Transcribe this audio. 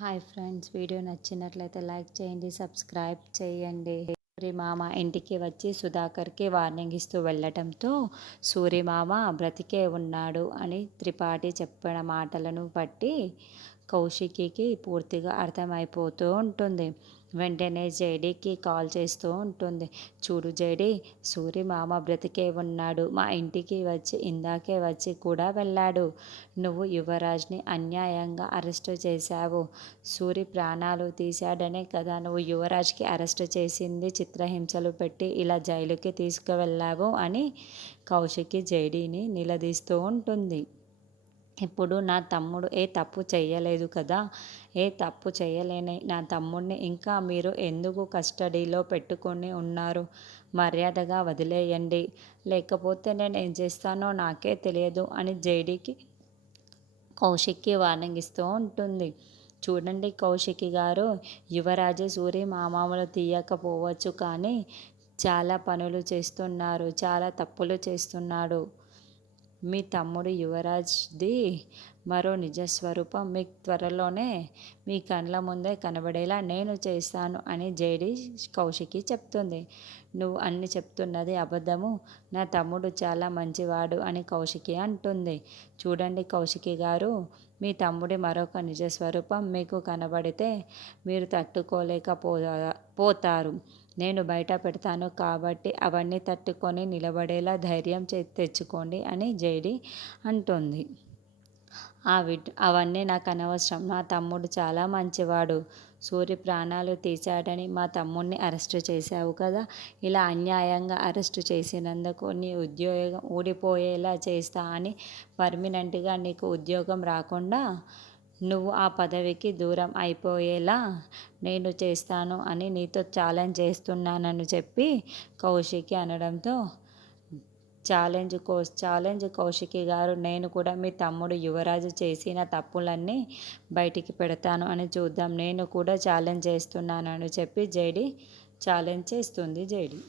Hi friends, video నచ్చినట్లయితే like చేయండి, subscribe చేయండి. సూరిమామ ఇంటికి వచ్చి సుధాకర్కి వార్నింగ్ ఇస్తూ వెళ్ళటంతో సూరిమామ బ్రతికే ఉన్నాడు అని త్రిపాఠి చెప్పిన మాటలను బట్టి కౌశికికి పూర్తిగా అర్థమైపోతూ ఉంటుంది. వెంటనే జేడీకి కాల్ చేస్తూ ఉంటుంది. చూడు జేడీ, సూరి మామ బ్రతికే ఉన్నాడు, మా ఇంటికి వచ్చి ఇందాకే వచ్చి కూడా వెళ్ళాడు. నువ్వు యువరాజ్ని అన్యాయంగా అరెస్టు చేశావు. సూరి ప్రాణాలు తీశాడనే కదా నువ్వు యువరాజ్కి అరెస్టు చేసింది. చిత్రహింసలు పెట్టి ఇలా జైలుకి తీసుకువెళ్ళావు అని కౌశికి జేడీని నిలదీస్తూ ఉంటుంది. ఇప్పుడు నా తమ్ముడు ఏ తప్పు చేయలేదు కదా, ఏ తప్పు చేయలేని నా తమ్ముడిని ఇంకా మీరు ఎందుకు కస్టడీలో పెట్టుకొని ఉన్నారు? మర్యాదగా వదిలేయండి, లేకపోతే నేను ఏం చేస్తానో నాకే తెలియదు అని జేడీకి కౌశిక్కి వార్నింగ్ ఇస్తూ ఉంటుంది. చూడండి కౌశికి గారు, యువరాజు సూరి మామూలు తీయకపోవచ్చు, కానీ చాలా పనులు చేస్తున్నారు, చాలా తప్పులు చేస్తున్నాడు. మీ తమ్ముడు యువరాజ్ది మరో నిజస్వరూపం మీకు త్వరలోనే మీ కళ్ళ ముందే కనబడేలా నేను చేస్తాను అని జేడీ కౌశికి చెప్తుంది. నువ్వు అన్ని చెప్తున్నది అబద్ధము, నా తమ్ముడు చాలా మంచివాడు అని కౌశికి అంటుంది. చూడండి కౌశికి గారు, మీ తమ్ముడి మరొక నిజస్వరూపం మీకు కనబడితే మీరు పోతారు. నేను బయట పెడతాను కాబట్టి అవన్నీ తట్టుకొని నిలబడేలా ధైర్యం తెచ్చుకోండి అని జేడీ అంటుంది. అవన్నీ నాకు అనవసరం, మా తమ్ముడు చాలా మంచివాడు. సూరి ప్రాణాలు తీశాడని మా తమ్ముడిని అరెస్టు చేశావు కదా, ఇలా అన్యాయంగా అరెస్టు చేసినందుకు నీ ఉద్యోగం ఊడిపోయేలా చేస్తా అని పర్మనెంట్గా నీకు ఉద్యోగం రాకుండా నువ్వు ఆ పదవికి దూరం అయిపోయేలా నేను చేస్తాను అని నీతో ఛాలెంజ్ చేస్తున్నానని చెప్పి కౌశికి అనడంతో, ఛాలెంజ్ కౌశికి గారు, నేను కూడా మీ తమ్ముడు యువరాజు చేసిన తప్పులన్నీ బయటికి పెడతాను అని చూద్దాం, నేను కూడా ఛాలెంజ్ చేస్తున్నానని చెప్పి జేడీ ఛాలెంజ్ చేస్తుంది. జేడీ